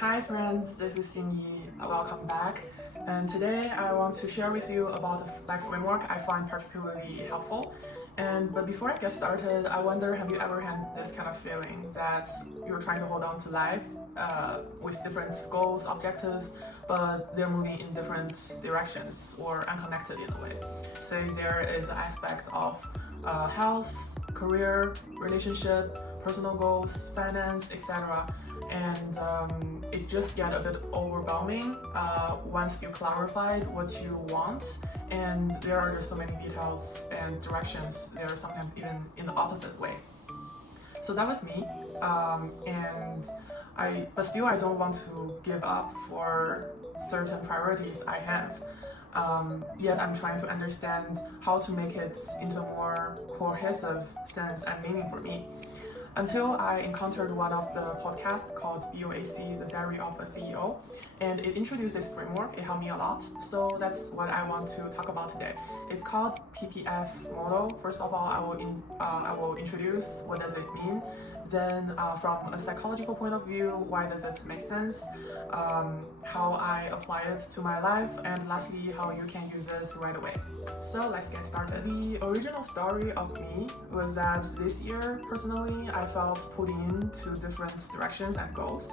Hi friends, this is Junyi. Welcome back. And today I want to share with you about the life framework I find particularly helpful. But before I get started, I wonder, have you ever had this kind of feeling that you're trying to hold on to life with different goals, objectives, but they're moving in different directions or unconnected in a way? Say there is an aspect of health, career, relationship, personal goals, finance, etc. It just get a bit overwhelming once you clarified what you want, and there are just so many details and directions. They are sometimes even in the opposite way. So that was me, but still I don't want to give up for certain priorities I have. Yet I'm trying to understand how to make it into a more cohesive sense and meaning for me. Until I encountered one of the podcasts called DOAC, The Diary of a CEO, and it introduced this framework. It helped me a lot. So that's what I want to talk about today. It's called PPF Model. First of all, I will introduce what does it mean. Then from a psychological point of view, why does it make sense? How I apply it to my life, and lastly, how you can use this right away. So let's get started. The original story of me was that this year, personally, I felt pulled into different directions and goals.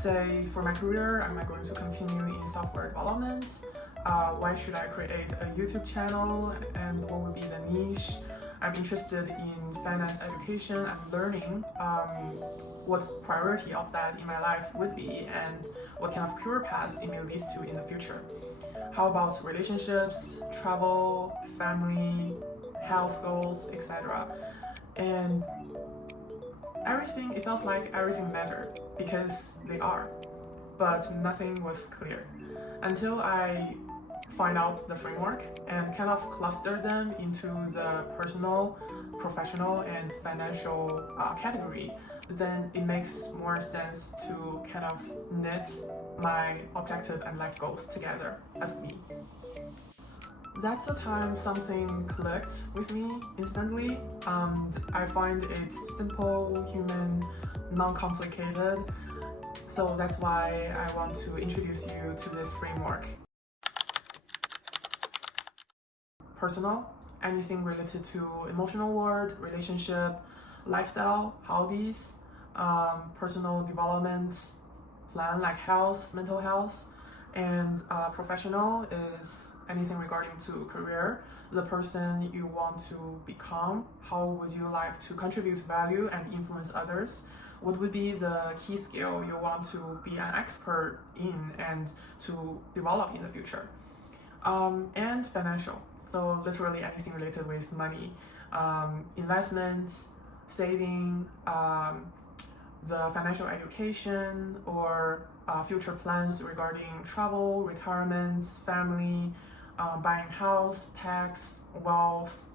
Say, for my career, am I going to continue in software development? Why should I create a YouTube channel? And what would be the niche? I'm interested in finance education and learning what priority of that in my life would be and what kind of career path it may lead to in the future. How about relationships, travel, family, health goals, etc. And it felt like everything mattered because they are, but nothing was clear until I find out the framework and kind of cluster them into the personal, professional, and financial category. Then it makes more sense to kind of knit my objective and life goals together as me. That's the time something clicked with me instantly. I find it simple, human, non-complicated. So that's why I want to introduce you to this framework. Personal, anything related to emotional world, relationship, lifestyle, hobbies, personal development plan like health, mental health, and professional is anything regarding to career, the person you want to become, how would you like to contribute value and influence others, what would be the key skill you want to be an expert in and to develop in the future, and financial. So literally anything related with money, investments, saving, the financial education, or future plans regarding travel, retirement, family, buying house, tax, wealth,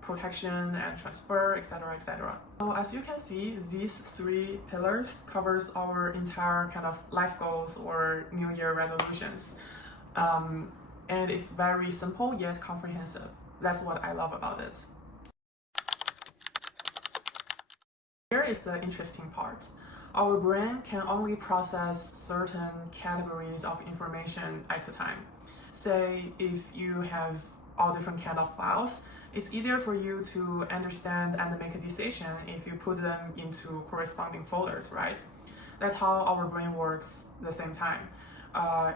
protection and transfer, etc., etc. So as you can see, these three pillars covers our entire kind of life goals or New Year resolutions. And it's very simple yet comprehensive. That's what I love about it. Here is the interesting part. Our brain can only process certain categories of information at a time. Say if you have all different kind of files, it's easier for you to understand and make a decision if you put them into corresponding folders, right? That's how our brain works at the same time.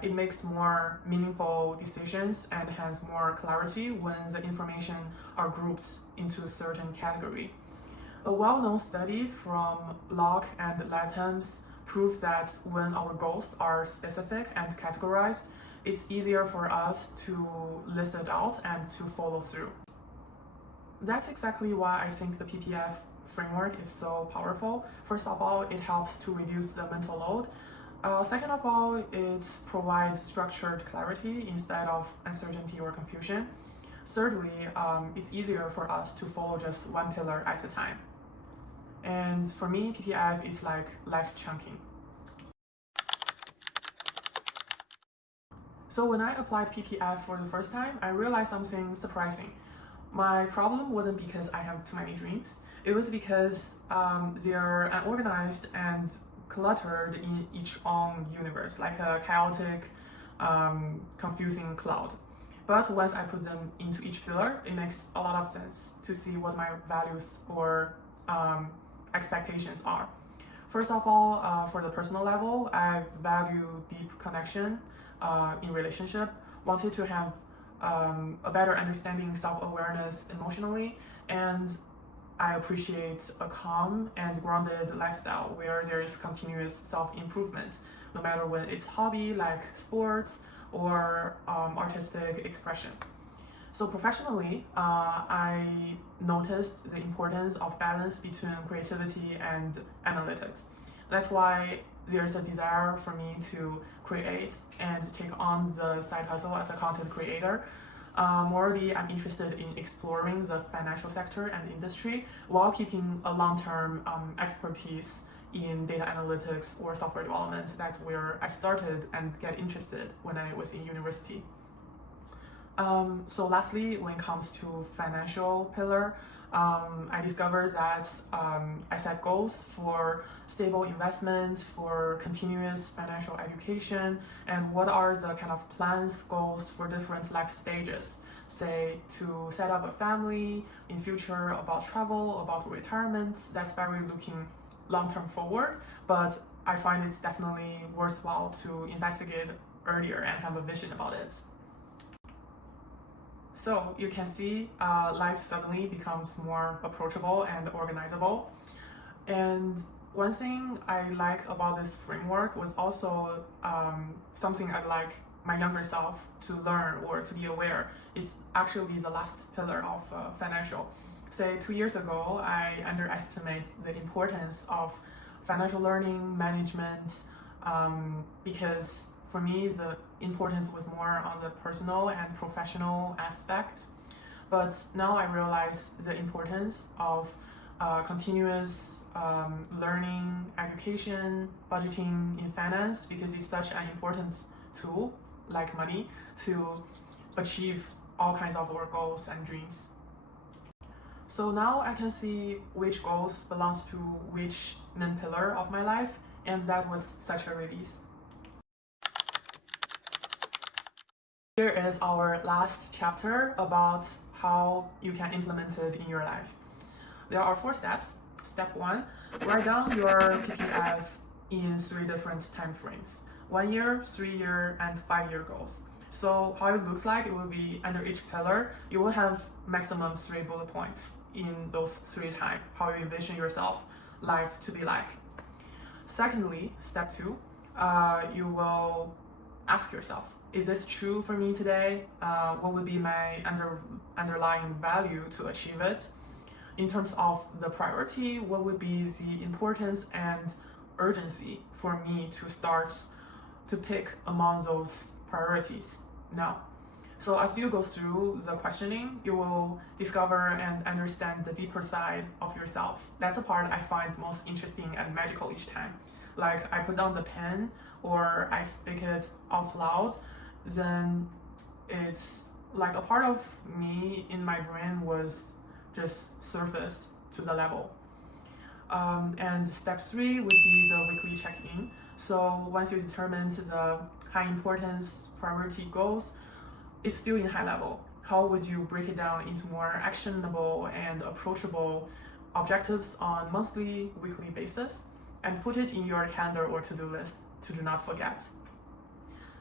It makes more meaningful decisions and has more clarity when the information are grouped into a certain category. A well-known study from Locke and Latham's proves that when our goals are specific and categorized, it's easier for us to list it out and to follow through. That's exactly why I think the PPF framework is so powerful. First of all, it helps to reduce the mental load. Second of all, it provides structured clarity instead of uncertainty or confusion. Thirdly, it's easier for us to follow just one pillar at a time. And for me, PPF is like life chunking. So when I applied PPF for the first time, I realized something surprising. My problem wasn't because I have too many dreams. It was because they are unorganized and cluttered in each own universe, like a chaotic, confusing cloud. But once I put them into each pillar, it makes a lot of sense to see what my values or expectations are. First of all, for the personal level, I value deep connection in relationship, wanted to have a better understanding, self-awareness emotionally, and I appreciate a calm and grounded lifestyle where there is continuous self-improvement, no matter when it's hobby like sports or artistic expression. So professionally, I noticed the importance of balance between creativity and analytics. That's why there's a desire for me to create and take on the side hustle as a content creator. Morally, I'm interested in exploring the financial sector and industry while keeping a long-term expertise in data analytics or software development. That's where I started and get interested when I was in university. So lastly, when it comes to financial pillar, I discovered that I set goals for stable investment, for continuous financial education, and what are the kind of plans, goals for different life stages. Say to set up a family, in future about travel, about retirement. That's very looking long-term forward, but I find it's definitely worthwhile to investigate earlier and have a vision about it. So you can see life suddenly becomes more approachable and organizable. And one thing I like about this framework was also something I'd like my younger self to learn or to be aware. It's actually the last pillar of financial. Say 2 years ago, I underestimated the importance of financial learning, management, because for me, the importance was more on the personal and professional aspect. But now I realize the importance of continuous learning, education, budgeting in finance, because it's such an important tool, like money, to achieve all kinds of our goals and dreams. So now I can see which goals belongs to which main pillar of my life, and that was such a release. Here is our last chapter about how you can implement it in your life. There are 4 steps. Step 1, write down your PPF in 3 different time frames: 1 year, 3 year, and 5 year goals. So how it looks like, it will be under each pillar, you will have maximum 3 bullet points in those 3 times, how you envision yourself life to be like. Secondly, step 2, you will ask yourself, is this true for me today? What would be my underlying value to achieve it? In terms of the priority, what would be the importance and urgency for me to start to pick among those priorities now? So as you go through the questioning, you will discover and understand the deeper side of yourself. That's the part I find most interesting and magical each time. Like I put down the pen or I speak it out loud, then it's like a part of me in my brain was just surfaced to the level. And step 3 would be the weekly check-in. So once you determine the high importance priority goals, it's still in high level. How would you break it down into more actionable and approachable objectives on monthly, weekly basis, and put it in your calendar or to-do list to do not forget.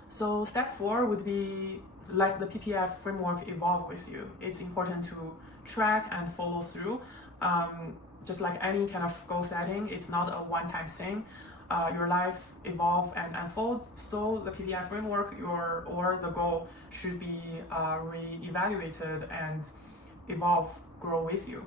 So step 4 would be like the PPF framework evolve with you. It's important to track and follow through. Just like any kind of goal setting, it's not a one-time thing. Your life evolve and unfolds, so the PPF framework or the goal should be re-evaluated and evolve, grow with you.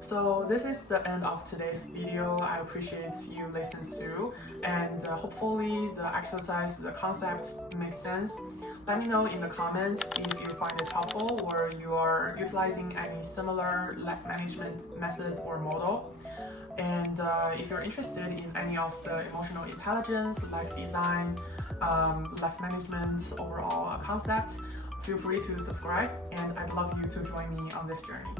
So this is the end of today's video. I appreciate you listening through, and hopefully the exercise, the concept makes sense. Let me know in the comments if you find it helpful or you are utilizing any similar life management methods or model. And if you're interested in any of the emotional intelligence, life design, life management, overall concepts, feel free to subscribe, and I'd love you to join me on this journey.